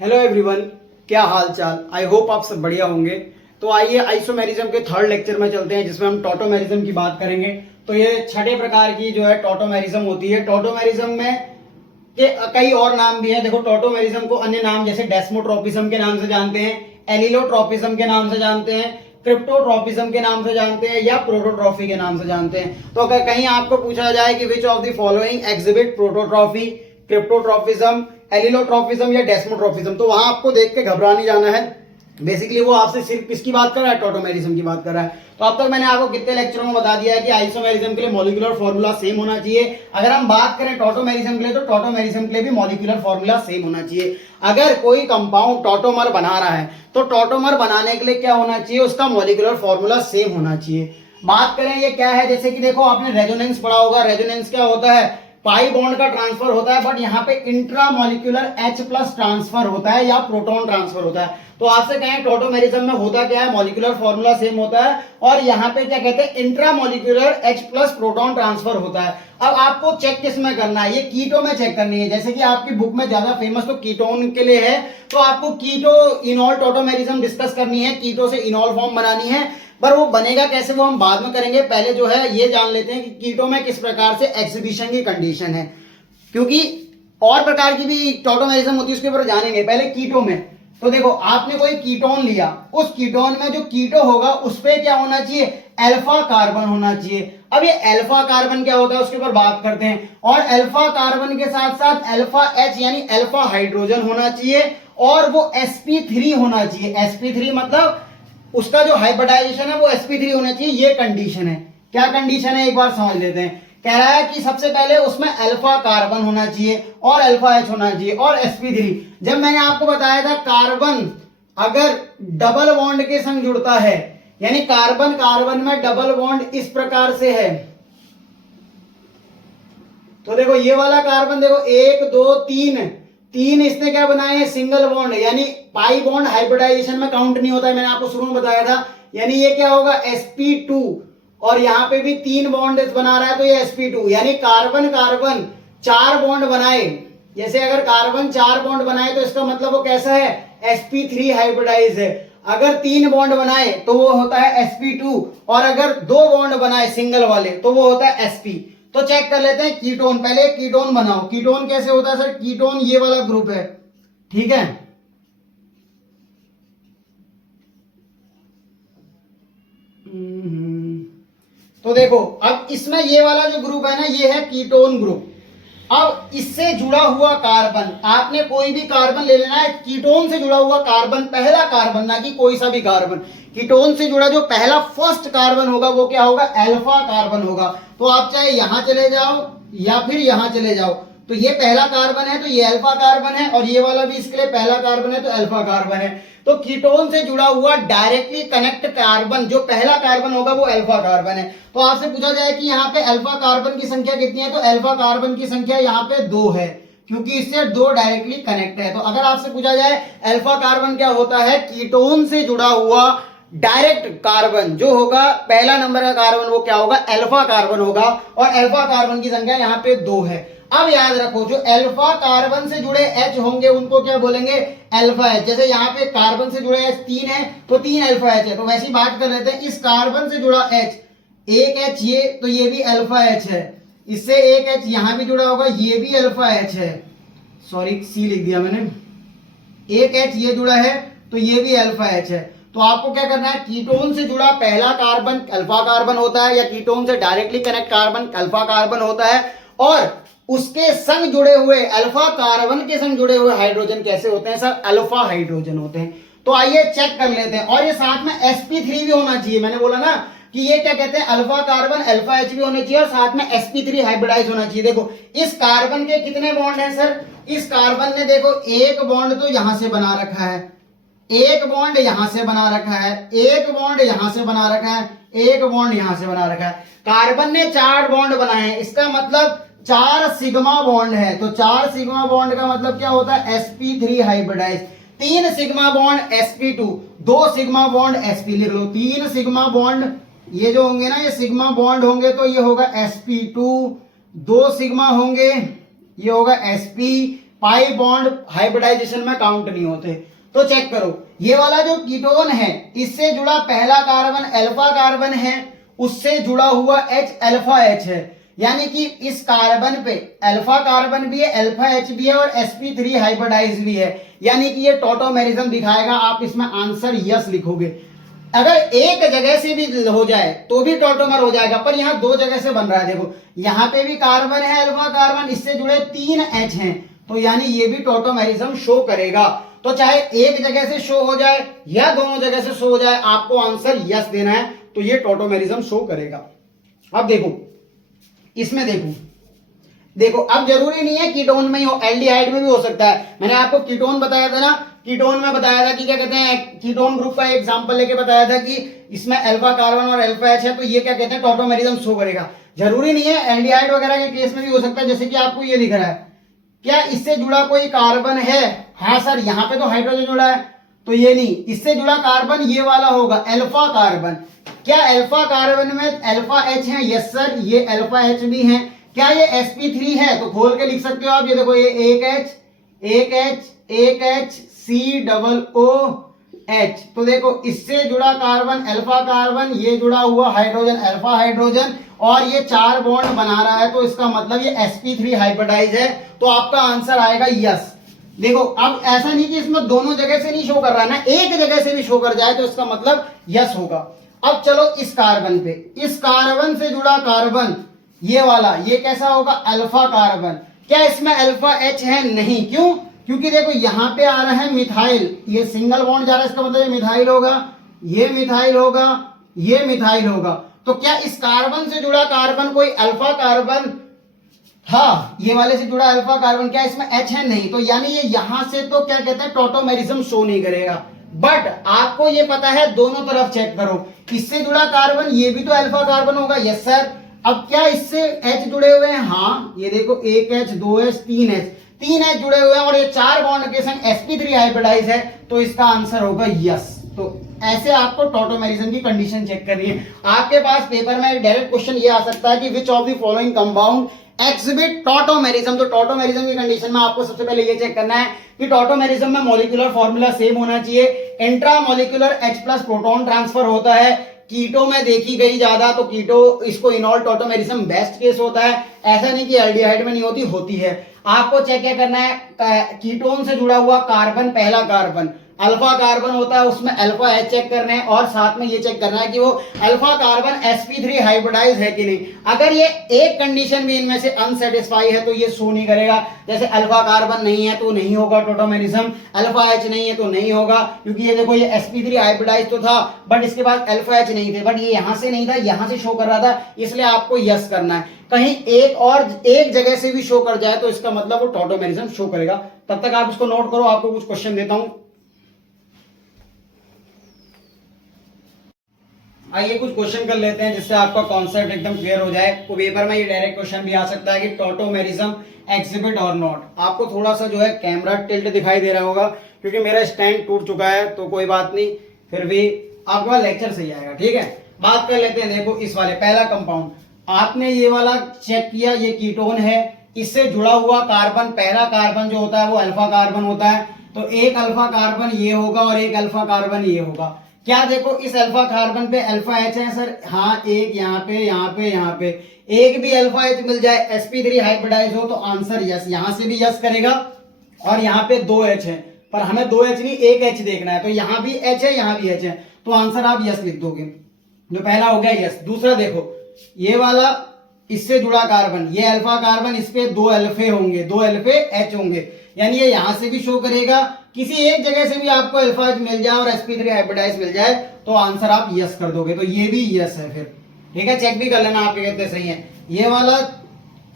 Hello everyone, क्या हाल चाल। I hope आप सब बढ़िया होंगे। तो आइए आइसोमेरिज्म के थर्ड लेक्चर में चलते हैं, जिसमें हम टॉटोमेरिज्म की बात करेंगे। तो ये छठे प्रकार की जो है टॉटोमेरिज्म होती है। टॉटोमेरिज्म में के कई और नाम भी हैं। देखो, टॉटोमेरिज्म को अन्य नाम जैसे डेस्मोट्रोपिज्म के नाम से जानते हैं, एलिलोट्रोपिज्म के नाम से जानते हैं, क्रिप्टोट्रोपिज्म के नाम से जानते हैं, या प्रोटोट्रॉफी के नाम से जानते हैं। तो अगर कहीं आपको पूछा जाए कि which of the following exhibit prototrophy, cryptotropism, allelotropism या डेस्मोट्रॉपिज्म, तो वहां आपको देख के घबरा नहीं जाना है। बेसिकली वो आपसे सिर्फ किसकी बात कर रहा है? टॉटोमेरिज्म की बात कर रहा है। तो अब तक मैंने आपको कितने लेक्चरों में बता दिया है कि आइसोमेरिज्म के लिए मॉलिक्यूलर फॉर्मूला सेम होना चाहिए। अगर हम बात करें टॉटोमेरिज्म के लिए, तो टॉटोमेरिज्म के लिए भी मॉलिक्यूलर फॉर्मूला सेम होना चाहिए। अगर कोई कंपाउंड टॉटोमर बना रहा है तो टॉटोमर बनाने के लिए क्या होना चाहिए? उसका मॉलिक्यूलर फॉर्मूला सेम होना चाहिए। बात करें ये क्या है, जैसे कि देखो, आपने रेजोनेंस पढ़ा होगा। रेजोनेंस क्या होता है? पाई बॉन्ड का ट्रांसफर होता है, बट यहाँ पे इंट्रामोलिक्यूलर H प्लस ट्रांसफर होता है या प्रोटॉन ट्रांसफर होता है। तो आपसे कहें टॉटोमेरिज्म में होता क्या है? मॉलिक्यूलर फॉर्मूला सेम होता है, और यहाँ पे क्या कहते हैं? Intramolecular H plus proton transfer होता है। अब आपको चेक किस में करना है? ये कीटो में चेक करनी है। जैसे कि आपकी बुक में ज्यादा फेमस तो कीटोन के लिए है, तो आपको कीटो इनॉल टॉटोमेरिज्म डिस्कस करनी है, कीटो से इनॉल फॉर्म बनानी है। पर वो बनेगा कैसे, वो हम बाद में करेंगे। पहले जो है ये जान लेते हैं कि कीटो में किस प्रकार से एक्सिबिशन की कंडीशन है, क्योंकि और प्रकार की भी टॉटोमेरिज्म होती है, उसके ऊपर जानेंगे। पहले कीटो में तो देखो, आपने कोई कीटोन लिया, उस कीटोन में जो कीटो होगा उस पे क्या होना चाहिए? अल्फा कार्बन होना चाहिए। अब ये अल्फा कार्बन क्या होता है उसके ऊपर बात करते हैं। और अल्फा कार्बन के साथ साथ अल्फा H यानी अल्फा हाइड्रोजन होना चाहिए, और वो sp3 होना चाहिए। sp3 मतलब उसका जो हाइब्रिडाइजेशन है वो sp3 होना चाहिए। ये कंडीशन है। क्या कंडीशन है, एक बार समझ लेते हैं। कह रहा है कि सबसे पहले उसमें अल्फा कार्बन होना चाहिए और अल्फा H होना चाहिए और sp3। जब मैंने आपको बताया था कार्बन अगर डबल बॉन्ड के संग जुड़ता है, यानी कार्बन कार्बन में डबल बॉन्ड इस प्रकार से है, तो देखो ये वाला कार्बन, देखो 1 2 3 इसने क्या बनाए हैं? सिंगल बॉन्ड, यानी पाई बॉन्ड हाइब्रिडाइजेशन में काउंट नहीं होता है, मैंने आपको शुरू में बताया था। यानी ये क्या होगा? sp2, और यहां पे भी 3 बॉन्ड बना रहा है, तो ये sp2, यानी कार्बन कार्बन 4 बॉन्ड बनाए। जैसे अगर कार्बन 4 बॉन्ड बनाए तो इसका मतलब वो कैसा है? sp3 हाइब्रिडाइज है। अगर 3 बॉन्ड बनाए तो वो होता है sp2, और अगर 2 बॉन्ड बनाए सिंगल वाले तो वो होता है sp। तो चेक कर लेते हैं कीटोन। पहले कीटोन बनाओ। कीटोन कैसे होता है सर? कीटोन ये वाला ग्रुप है, ठीक है। तो देखो, अब इसमें ये वाला जो ग्रुप है ना, ये है कीटोन ग्रुप। अब इससे जुड़ा हुआ कार्बन, आपने कोई भी कार्बन ले लेना है, कीटोन से जुड़ा हुआ कार्बन, पहला कार्बन, ना कि कोई सा भी कार्बन। कीटोन से जुड़ा जो पहला फर्स्ट कार्बन होगा वो क्या होगा? अल्फा कार्बन होगा। तो आप चाहे यहां चले जाओ या फिर यहां चले जाओ, तो ये पहला कार्बन है तो ये अल्फा कार्बन है, और ये वाला भी इसके लिए पहला कार्बन है तो अल्फा कार्बन है। तो कीटोन से जुड़ा हुआ डायरेक्टली कनेक्ट कार्बन, जो पहला कार्बन होगा वो अल्फा कार्बन है। तो आपसे पूछा जाए कि यहाँ पे अल्फा कार्बन की संख्या कितनी है, तो अल्फा कार्बन की संख्या यहाँ पे 2 है, क्योंकि इससे 2 डायरेक्टली कनेक्ट है। तो अगर आपसे पूछा जाए अल्फा कार्बन क्या होता है, कीटोन से जुड़ा हुआ डायरेक्ट कार्बन जो होगा, पहला नंबर का कार्बन, वो क्या होगा? अल्फा कार्बन होगा, और अल्फा कार्बन की संख्या यहाँ पे 2 है। अब याद रखो, जो अल्फा कार्बन से जुड़े H होंगे उनको क्या बोलेंगे? Alpha H। जैसे यहाँ पे कार्बन से जुड़े H 3 है तो 3 अल्फा H है। तो वैसी बात कर लेते हैं, इस कार्बन से जुड़ा H, एक H ये, तो ये भी अल्फा H है। इससे एक H यहां भी जुड़ा होगा, ये भी अल्फा H है। सॉरी, C लिख दिया मैंने। एक H ये जुड़ा है तो ये भी अल्फा H है। तो आपको क्या करना है? कीटोन से जुड़ा पहला कार्बन अल्फा कार्बन होता है, या कीटोन से directly connect carbon alpha carbon होता है, और उसके संग जुड़े हुए अल्फा कार्बन के संग जुड़े हुए हाइड्रोजन कैसे होते हैं सर? अल्फा हाइड्रोजन होते हैं। तो आइए चेक कर लेते हैं। और ये साथ में sp3 भी होना चाहिए। मैंने बोला ना कि ये क्या कहते हैं? अल्फा कार्बन अल्फा H भी होने चाहिए, और साथ में sp3 हाइब्रिडाइज होना चाहिए। देखो, इस कार्बन के कितने बॉन्ड हैं सर? इस कार्बन ने देखो एक बॉन्ड तो यहां से बना रखा है, एक बॉन्ड यहां से बना रखा है, एक बॉन्ड यहां से बना रखा है, एक बॉन्ड यहां से बना रखा है। कार्बन ने 4 बॉन्ड बनाए हैं, इसका मतलब 4 सिग्मा बॉन्ड है। तो 4 सिग्मा बॉन्ड का मतलब क्या होता है? sp3 hybridize. 3 sigma bond sp2, 2 sigma bond sp, लिख लो 3 सिग्मा बॉन्ड, ये जो होंगे ना, ये सिग्मा बॉन्ड होंगे तो ये होगा sp2, 2 सिग्मा होंगे ये होगा sp, पाई बॉन्ड हाइब्रिडाइजेशन में काउंट नहीं होते। तो चेक करो, ये वाला जो कीटोन है इससे जुड़ा पहला कार्बन अल्फा कार्बन है, उससे जुड़ा हुआ H अल्फा H है, यानी कि इस कार्बन पे अल्फा कार्बन भी है, अल्फा H भी है और sp3 हाइब्रिडाइज भी है, यानी कि ये टॉटोमेरिज्म दिखाएगा। आप इसमें आंसर यस लिखोगे। अगर एक जगह से भी हो जाए तो भी टॉटोमर हो जाएगा, पर यहाँ दो जगह से बन रहा है। देखो यहाँ पे भी कार्बन है अल्फा कार्बन, इससे जुड़े 3 H हैं, तो यानी ये भी टॉटोमेरिज्म शो करेगा। तो चाहे एक जगह से शो हो जाए या दोनों जगह से शो हो जाए, आपको आंसर यस देना है, तो ये टॉटोमेरिज्म शो करेगा। अब देखो इसमें देखो अब जरूरी नहीं है कीटोन में ही हो, एल्डिहाइड में भी हो सकता है। मैंने आपको कीटोन बताया था ना, कीटोन में बताया था कि क्या कहते हैं, कीटोन ग्रुप का एग्जांपल लेके बताया था कि इसमें अल्फा कार्बन और अल्फा H है, तो ये क्या कहते हैं टॉटोमेरिज्म शो करेगा। जरूरी नहीं है, एल्डिहाइड वगैरह के केस में भी हो सकता है। जैसे कि आपको ये दिख रहा है, क्या इससे जुड़ा कोई कार्बन है? हाँ सर, यहाँ पे तो हाइड्रोजन जुड़ा है, तो ये नहीं, इससे जुड़ा कार्बन ये वाला होगा अल्फा कार्बन। क्या अल्फा कार्बन में अल्फा H है? यस सर, ये अल्फा H भी है। क्या ये sp3 है? तो खोल के लिख सकते हो आप, ये देखो, ये एक H COOH। तो देखो इससे जुड़ा कार्बन अल्फा कार्बन, ये जुड़ा हुआ हाइड्रोजन अल्फा हाइड्रोजन, और ये 4 बॉन्ड बना रहा है, तो इसका मतलब ये sp3 हाइब्रिडाइज है। तो आपका आंसर आएगा यस। देखो अब ऐसा नहीं कि इसमें दोनों जगह से नहीं शो कर रहा है ना, एक जगह से भी शो कर जाए तो इसका मतलब यस होगा। अब चलो इस कार्बन पे, इस कार्बन से जुड़ा कार्बन ये वाला, ये कैसा होगा? Alpha carbon. क्या इसमें अल्फा H है? नहीं। क्यों? क्योंकि देखो यहां पे आ रहा है मिथाइल, ये सिंगल बॉन्ड जा रहा है, इसका मतलब ये मिथाइल होगा, ये मिथाइल होगा, ये मिथाइल होगा। तो क्या इस कार्बन से जुड़ा कार्बन कोई अल्फा कार्बन था? ये वाले से जुड़ा अल्फा कार्बन, क्या इसमें H है? नहीं। तो यानी ये यहां से तो क्या कहते हैं टॉटोमेरिज्म शो नहीं करेगा। बट आपको ये पता है, दोनों तरफ चेक करो, इससे जुड़ा कार्बन ये भी तो अल्फा कार्बन होगा। Yes sir. अब क्या इससे H जुड़े हुए हैं? हाँ, ये देखो 1H 2H 3H जुड़े हुए हैं, और ये 4 बॉन्ड के संग sp3 हाइब्रिडाइज है, तो इसका आंसर होगा यस। तो ऐसे आपको टॉटोमेरिज्म की कंडीशन चेक करनी है। आपके पास पेपर में डायरेक्ट क्वेश्चन ये आ सकता है कि which of the following compound exhibit tautomerism. तो टॉटोमेरिज्म की कंडीशन में आपको सबसे पहले ये चेक करना है कि टॉटोमेरिज्म में मॉलिक्यूलर फॉर्मूला सेम होना चाहिए, इंट्रामॉलिक्यूलर H+ प्रोटॉन ट्रांसफर होता है, कीटो में देखी गई ज्यादा, तो कीटो इसको इनॉल टॉटोमेरिज्म बेस्ट केस होता है। ऐसा नहीं कि एल्डिहाइड में नहीं होती, होती है। आपको चेक क्या करना है, कीटोन से जुड़ा हुआ कार्बन, पहला कार्बन अल्फा कार्बन होता है, उसमें अल्फा H चेक करना है, और साथ में ये चेक करना है कि वो अल्फा कार्बन sp3 हाइब्रिडाइज है कि नहीं। अगर ये एक कंडीशन भी इनमें से अनसेटिस्फाई है तो ये शो नहीं करेगा। जैसे अल्फा कार्बन नहीं है तो नहीं होगा टॉटोमेरिज्म, अल्फा H नहीं है तो नहीं होगा, क्योंकि ये देखो ये sp3 हाइब्रिडाइज तो था, बट इसके बाद अल्फा H नहीं थे, बट ये यहां से नहीं था, यहां से शो कर रहा था, इसलिए आपको यस करना है। कहीं एक जगह से भी शो कर जाए तो इसका मतलब वो टॉटोमेरिज्म शो करेगा। तब तक आप इसको नोट करो, आपको कुछ क्वेश्चन देता हूं। आइए कुछ क्वेश्चन कर लेते हैं जिससे आपका कॉन्सेप्ट एकदम क्लियर हो जाए। तो पेपर में ये डायरेक्ट क्वेश्चन भी आ सकता है कि टॉटोमेरिज्म एक्सिबिट और नॉट। आपको थोड़ा सा जो है कैमरा टिल्ट दिखाई दे रहा होगा क्योंकि मेरा स्टैंड टूट चुका है, तो कोई बात नहीं, फिर भी आपका लेक्चर सही आएगा। ठीक है, बात कर लेते हैं। देखो इस वाले पहला कंपाउंड आपने ये वाला चेक किया, ये कीटोन है, इससे जुड़ा हुआ कार्बन, पहला कार्बन जो होता है वो अल्फा कार्बन होता है, तो एक अल्फा कार्बन ये होगा और एक अल्फा कार्बन ये होगा। क्या देखो इस अल्फा कार्बन पे अल्फा H है सर? हाँ, एक यहाँ पे, यहाँ पे, यहाँ पे एक भी अल्फा H मिल जाए, sp3 हाइब्रिडाइज हो, तो आंसर यस। यहां से भी यस करेगा, और यहाँ पे 2 H है, पर हमें 2 H नहीं 1 H देखना है, तो यहाँ भी H है, यहाँ भी H है, तो आंसर आप यस लिख दोगे। जो पहला हो गया यस। दूसरा देखो ये वाला, इससे जुड़ा कार्बन, ये अल्फा कार्बन, इस पे 2 अल्फे होंगे, 2 अल्फे H होंगे, यानी ये यहां से भी शो करेगा। किसी एक जगह से भी आपको अल्फा H मिल जाए और sp3 हाइब्रिडाइज मिल जाए तो आंसर आप यस कर दोगे, तो ये भी यस है फिर। ठीक है, चेक भी कर लेना आपके कितने सही है। ये वाला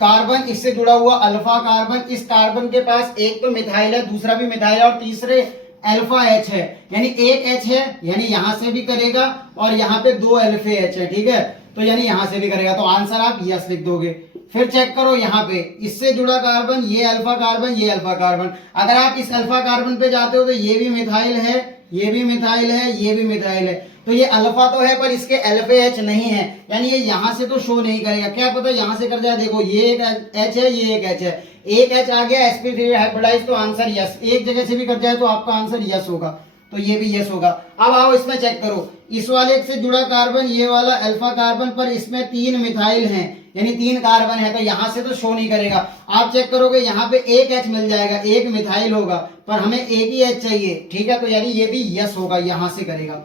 कार्बन, इससे जुड़ा हुआ अल्फा कार्बन, इस कार्बन के पास एक तो मिथाइल है, दूसरा भी मिथाइल है, और तीसरे अल्फा H है, यानी एक H है, यानी यहां से भी करेगा, और यहाँ पे 2 अल्फे H है। ठीक है, तो यानी यहां से भी करेगा, तो आंसर आप यस लिख दोगे। फिर चेक करो यहाँ पे, इससे जुड़ा कार्बन, ये अल्फा कार्बन, ये अल्फा कार्बन। अगर आप इस अल्फा कार्बन पे जाते हो तो ये भी मिथाइल है, ये भी मिथाइल है, ये भी मिथाइल है, तो ये अल्फा तो है पर इसके अल्फा एच नहीं है, यानी ये यहां से तो शो नहीं करेगा। क्या पता यहां से कर जाए, देखो ये एक एच है, ये एक एच है, एक एच आ गया sp3 हाइब्रिडाइज, तो आंसर यस। एक जगह से भी कर जाए तो आपका आंसर यस होगा, तो ये भी यस होगा। अब आओ इसमें चेक करो, इस वाले से जुड़ा कार्बन ये वाला अल्फा कार्बन, पर इसमें 3 मिथाइल हैं, यानी 3 कार्बन है, तो यहां से तो शो नहीं करेगा। आप चेक करोगे यहाँ पे एक एच मिल जाएगा, एक मिथाइल होगा, पर हमें एक ही एच चाहिए, ठीक है, तो यानी ये भी यस होगा, यहां से करेगा।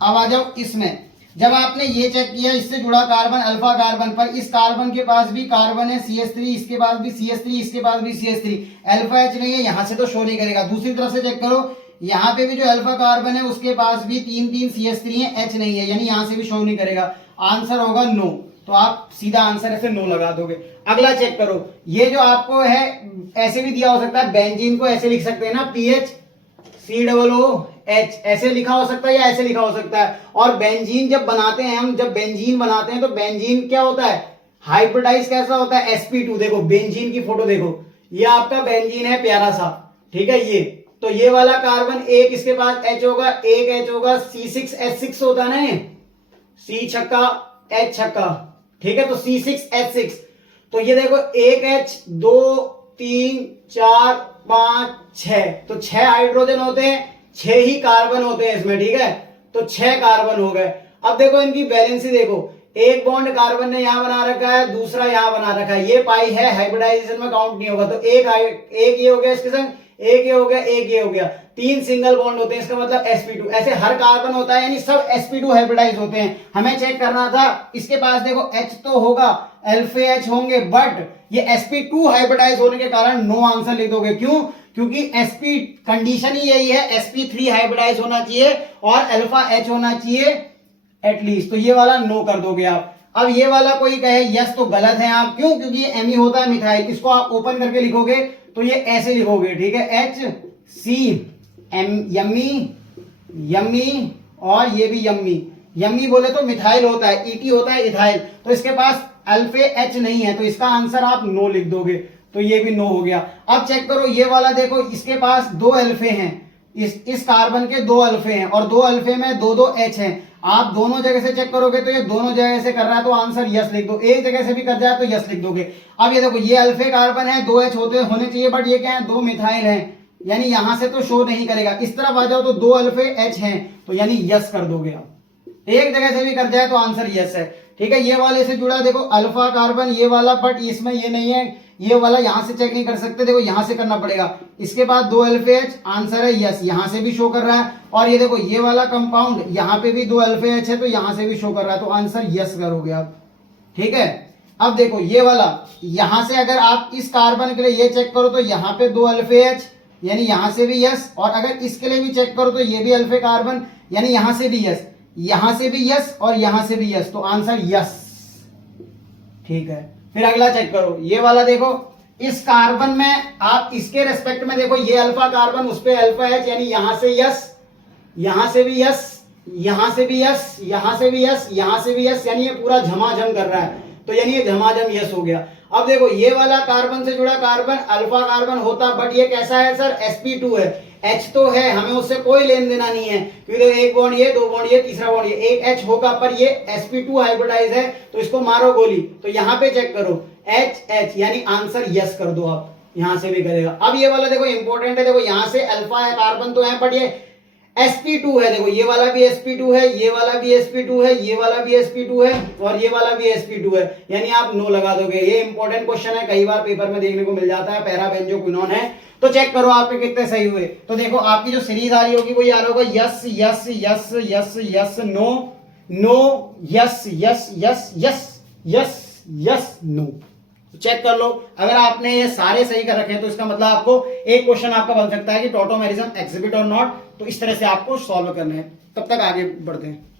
अब आ जाओ इसमें, जब आपने ये चेक किया इससे जुड़ा कार्बन अल्फा कार्बन, पर इस कार्बन के पास भी कार्बन है CH3, इसके पास भी CH3, इसके पास भी CH3, अल्फा एच नहीं है, यहां से तो शो नहीं करेगा। दूसरी तरफ से चेक करो, यहाँ पे भी जो अल्फा कार्बन है उसके पास भी 3 CH3 है, एच नहीं है, यानी यहां से भी शो नहीं करेगा, आंसर होगा नो। तो आप सीधा आंसर ऐसे नो लगा दोगे। अगला चेक करो, ये जो आपको है ऐसे भी दिया हो सकता है, बेंजीन को ऐसे लिख सकते हैं ना, PHCOOH, ऐसे लिखा हो सकता है या ऐसे लिखा हो सकता है। और बेंजीन जब बनाते हैं हम, जब बेंजीन बनाते हैं तो बेंजीन क्या होता है, हाइब्रिडाइज कैसा होता है, sp2। देखो बेंजीन की फोटो देखो, ये आपका बेंजीन है प्यारा सा, ठीक है, ये तो ये वाला कार्बन एक इसके पास H होगा, एक H होगा, C6H6 होता है ना, ये C छक्का H छक्का, ठीक है, तो C6H6। तो ये देखो एक H, 2 3 4 5 6, तो 6 हाइड्रोजन होते हैं, 6 ही कार्बन होते हैं इसमें, ठीक है, तो 6 कार्बन हो गए। अब देखो इनकी बैलेंसी देखो, एक बॉन्ड कार्बन ने यहां बना रखा है, दूसरा यहां बना रखा है, ये पाई है, हाइब्रिडाइजेशन में काउंट नहीं होगा, तो एक ये हो गया इसके संग, एक ये हो गया, एक ये हो गया, 3 सिंगल बॉन्ड होते हैं, इसका मतलब sp2। ऐसे हर कार्बन होता है, यानी सब sp2 हाइब्रिडाइज होते हैं। हमें चेक करना था, इसके पास देखो H तो होगा, अल्फा H होंगे, बट ये sp2 हाइब्रिडाइज होने के कारण नो आंसर लिख दोगे। क्यों? क्योंकि sp कंडीशन ही यही है, sp3 हाइब्रिडाइज होना चाहिए और अल्फा H होना चाहिए एटलीस्ट, तो ये वाला नो कर दोगे आप। अब ये वाला कोई कहे यस तो गलत है आप, क्यों? क्योंकि ये एमी होता है मिथाइल, इसको आप ओपन करके लिखोगे तो ये ऐसे लिखोगे, ठीक है, HC यम्मी यम्मी, और ये भी यम्मी। यम्मी बोले तो मिथाइल होता है, ET होता है इथाइल, तो इसके पास अल्फा H नहीं है, तो इसका आंसर आप नो लिख दोगे, तो ये भी नो हो गया। अब चेक करो ये वाला, देखो इसके पास 2 अल्फे हैं, इस कार्बन के 2 अल्फे हैं, और 2 अल्फे में 2 H हैं। आप दोनों जगह से चेक करोगे तो ये दोनों जगह से कर रहा है, तो आंसर यस लिख दो। एक जगह से भी कर जाए तो यस लिख दोगे। अब ये देखो, ये अल्फे कार्बन है, 2 H होने चाहिए, बट ये क्या है, 2 मिथाइल हैं, यानी यहां से तो शो नहीं करेगा। इस तरफ आ जाओ तो 2 अल्फे H हैं, तो यानी यस कर दोगे आप। एक जगह से भी कर जाए तो आंसर यस है, ठीक है। ये वाले से जुड़ा देखो अल्फा कार्बन, ये वाला, बट इसमें ये नहीं है, ये वाला यहां से चेक नहीं कर सकते, देखो यहां से करना पड़ेगा। इसके बाद 2 अल्फे H, आंसर है यस, यहां से भी शो कर रहा है। और ये देखो ये वाला कंपाउंड, यहां पे भी 2 अल्फे H है, तो यहां से भी शो कर रहा है, तो आंसर यस करोगे आप, ठीक है। अब देखो ये वाला, यहां से अगर आप इस कार्बन के लिए ये चेक करो तो यहाँ पे 2 अल्फे H, यानी यहां से भी यस, और अगर इसके लिए भी चेक करो तो ये भी अल्फे कार्बन, यानी यहां से भी यस, यहां से भी यस, और यहां से भी यस, तो आंसर यस, ठीक है। फिर अगला चेक करो, ये वाला देखो, इस कार्बन में आप इसके रेस्पेक्ट में देखो, ये अल्फा कार्बन, उस पे अल्फा H, यानी यहां से यस, यहां से भी यस, यहां से भी यस, यहां से भी यस, यहां से भी यस, यानी ये पूरा झमाझम कर रहा है, तो यानी ये झमाझम यस हो गया। अब देखो ये वाला कार्बन से जुड़ा कार्बन अल्फा कार्बन होता, बट ये कैसा है सर, sp2 है, H तो है, हमें उससे कोई लेन देना नहीं है, क्योंकि एक बॉन्ड ये, 2 बॉन्ड ये, तीसरा बॉन्ड ये, एक H होगा, पर ये sp2 हाइब्रिडाइज है, तो इसको मारो गोली। तो यहाँ पे चेक करो H, यानी आंसर यस कर दो आप, यहां से भी करेगा। अब ये वाला देखो इंपॉर्टेंट है, देखो यहां से अल्फा है कार्बन तो है, बट ये sp2 है, देखो ये वाला भी sp2 है, ये वाला भी sp2 है, ये वाला भी sp2 है, और ये वाला भी sp2 है, यानी आप नो लगा दोगे। ये इंपॉर्टेंट क्वेश्चन है, कई बार पेपर में देखने को मिल जाता है, पैरा बेंजोक्विनोन है। तो चेक करो आपके कितने सही हुए। तो देखो आपकी जो सीरीज आ रही होगी वो आ रहा होगा yes yes yes yes yes no no yes yes yes yes yes yes no. Check कर लो, अगर आपने ये सारे सही कर रखे हैं तो इसका मतलब आपको एक क्वेश्चन आपका बन सकता है कि टॉटोमेरिज्म एग्जिबिट और नॉट। तो इस तरह से आपको सॉल्व करना है। तब तक आगे बढ़ते हैं।